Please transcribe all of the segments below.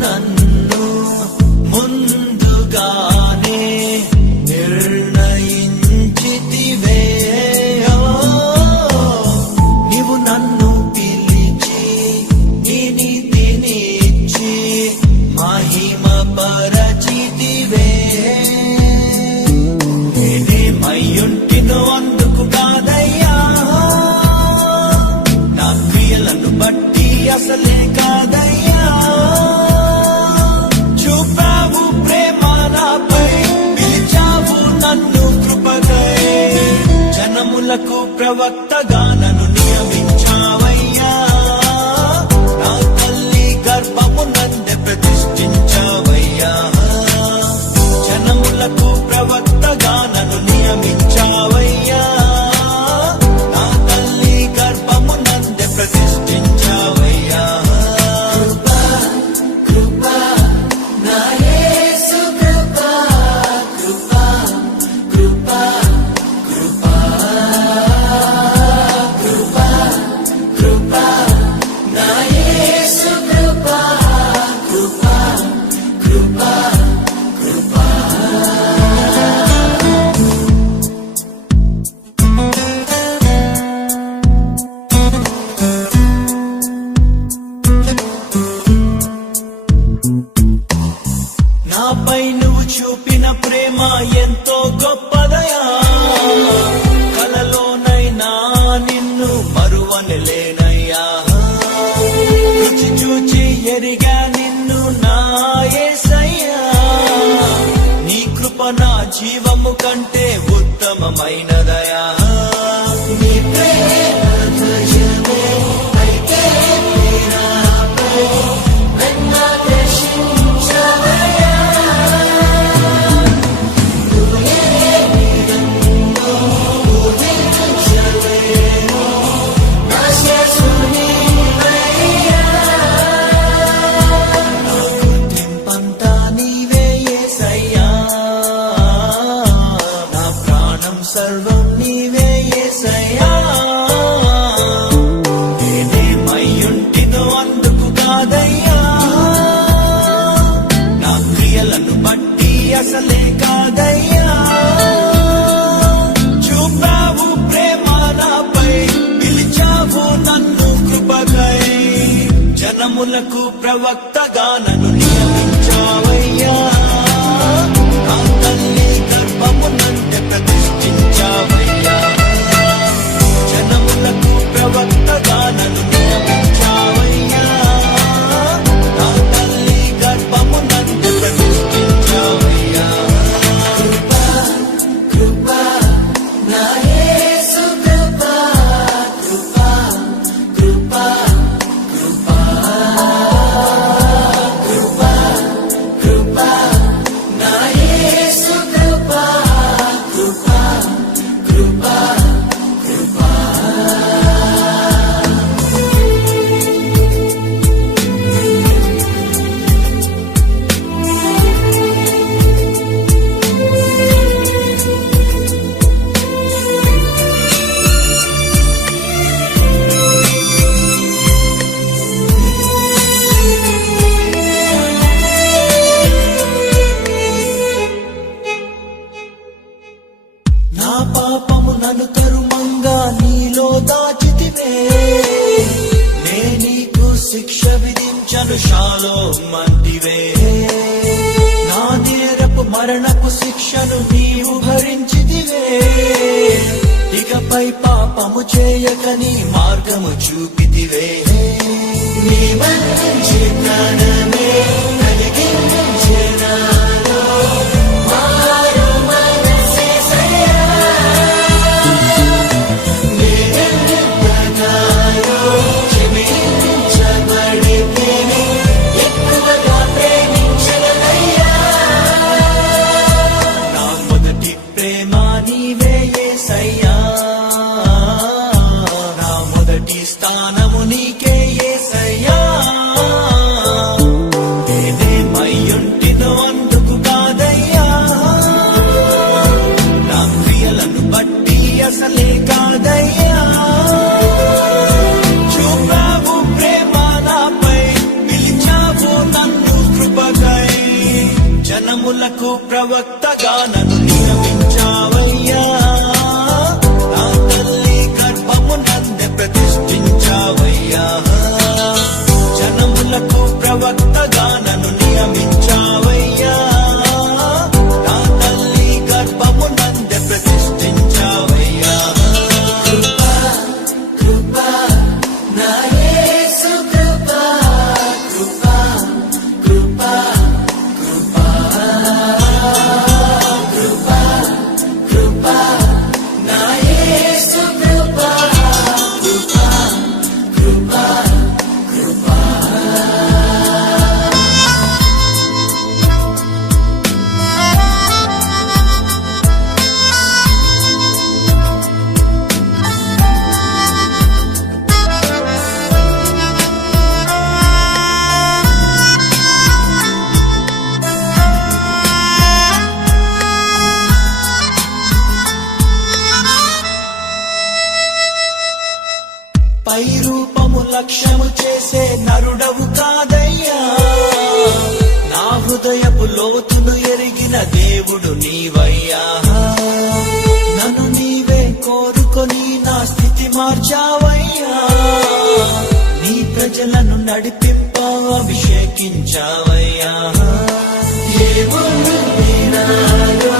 నన్ను ముందుగానే నిర్ణయించితివే. నీవు నన్ను పిలిచి నీ నీతినిచ్చి మహిమ పరచితివే. నేనేమయ్యుంటినో అందుకు కాదయ్యా, నా క్రియలను బట్టి అసలే కాదయ్యా. చూపావు ప్రేమ నాపై, పిలిచావు నన్ను కృపకై. జనములకు ప్రవక్తగా నన్ను నియమించావయ్యా. నా తల్లి గర్భము నందే ప్రతిష్ఠించావయ్యా. జనములకు ప్రవక్తగా నన్ను నియమించావయ్యా. నా తల్లి గర్భము నందే ప్రతిష్ఠించావయ్యా. నాపై నువ్వు చూపిన ప్రేమ ఎంతో గొప్పదయా. కలలోనైనా నిన్ను మరువనలేనయ్యా. రుచి చూచి ఎరిగా నిన్ను నా యేసయ్యా. నీ కృప నా జీవము కంటే ఉత్తమమైనదయా. నీ ప్రేమ ధ్వజమే అయితే నాపై సర్వం నీవే యేసయ్యా. నేనేమయ్యుంటినో అందుకు కాదయ్యా, నా క్రియలను బట్టి అసలే కాదయ్యా. చూపావు ప్రేమ నాపై, పిలిచావు నన్ను కృపకై. జనములకు ప్రవక్తగా నన్ను నియమించావయ్యా. నా తల్లి గర్భము నందే ప్రతిష్ఠించావయ్యా. జనములకు ప్రవక్తగా నన్ను నియమించావయ్యా. నా తల్లి గర్భము నందే ప్రతిష్ఠించావయ్యా. కృపా కృపా నా యేసు కృపా, కృపా కృపా కృపా కృపా కృపా నా యేసు కృపా, కృపా కృపా కృపా. నా పాపము నన్ను తరుమంగా నీలో దాచితివే. నే నీకు శిక్ష విధించను షాలోమ్ అంటివే. నా నేరపు మరణపు శిక్షను నీవు భరించితివే. ఇకపై నాకై పాపము చేయక నీ మార్గము చూపితివే నీ మంచి జ్ఞానమే కలిగించే నాలో మారు మనసేసయ్యా నేనెంతగానో క్షమించబడితేనే ఎక్కువగా ప్రేమించగలయ్యా నా మొదటి ప్రేమ నీవే యేసయ్యా నా మొదటి స్థానము నీకే యేసయ్యా నేనేమయ్యుంటినో అందుకు కాదయ్యా నా క్రియలను బట్టి అసలే కాదయ్యా చూపావు ప్రేమ నాపై పిలిచావు నన్ను కృపకై జనములకు ప్రవక్తగా నన్ను నియమించావయ్యా నా తల్లి గర్భము నందే ప్రతిష్ఠించావయ్యా జనములకు ప్రవక్తగా నన్ను నియమించావయ్యా నా తల్లి గర్భము నందే ప్రతిష్ఠించావయ్యా కృపా కృపా నా యేసు కృపా కృపా కృపా కృపా కృపా కృపా నా యేసు కృపా కృపా కృపా కృపా పై రూపము లక్ష్యము చేసే నరుడవు కాదయ్యా నా హృదయపు లోతులు ఎరిగిన దేవుడు నీవయ్యా నన్ను నీవే కోరుకొని నా స్థితి మార్చావయ్యా నీ ప్రజలను నడిపింప అభిషేకించావయ్యా ఏముంది నాలో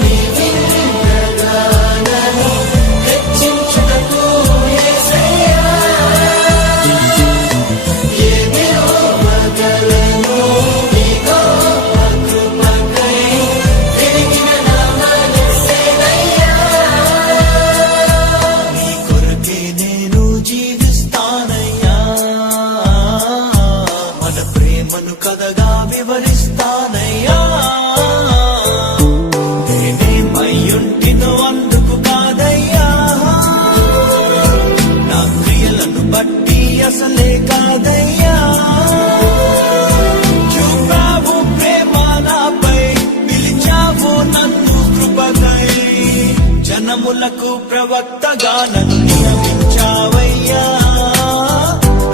నీ విన్నగానను హెచ్చించుటకు యేసయ్యా ఏమి ఇవ్వగలను నీ గొప్ప కృపకై తిరిగిన నా మనస్సేనయ్యా నీ కొరకే నేను జీవిస్తానయ్యా మన ప్రేమను కథగా వివరిస్తానయ్యా నేనేమయ్యుంటినో అందుకు కాదయ్యా నా క్రియలను బట్టి అసలే కాదయ్యా చూపావు ప్రేమ నాపై పిలిచావు నన్ను కృపకై జనములకు ప్రవక్తగా నన్ను నియమించావయ్యా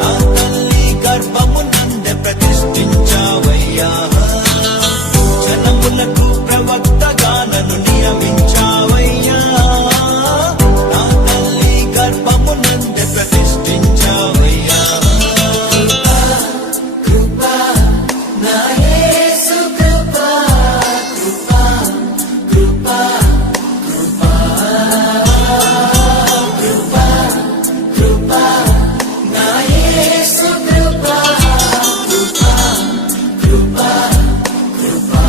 నా తల్లి గర్భము నందే ప్రతిష్ఠించావయ్యా జనములకు ప్రవక్తగా నన్ను నియమించావయ్యా నా తల్లి గర్భము నందే ప్రతిష్ఠించావయ్యా కృపా నా యేసు కృపా కృపా కృపా కృపా కృపా కృపా నా యేసు కృపా కృపా కృపా కృపా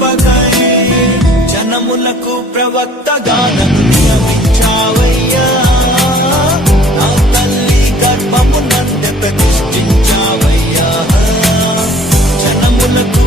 కృపకై జనములకు ప్రవక్తగా నన్ను నియమించావయ్యా. నా తల్లి గర్భమునందే ప్రతిష్ఠించావయ్యా. జనములకు